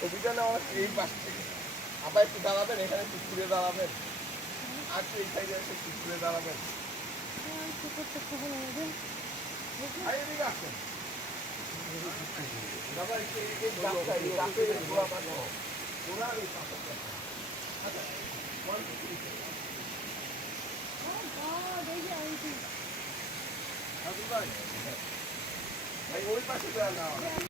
ছবিটা নেওয়া এই পাশ থেকে আবার একটু দাঁড়াবেন, এখানে একটু ঘুরে দাঁড়াবেন, আর এই সাইডে এসে একটু ঘুরে দাঁড়াবেন। এদিকে আসেন দাদা, এই গাছটা এই গাছের গোড়া পাঠো গোড়ার এই পাথরটা। আচ্ছা ভাই ওই পাশে দেওয়া না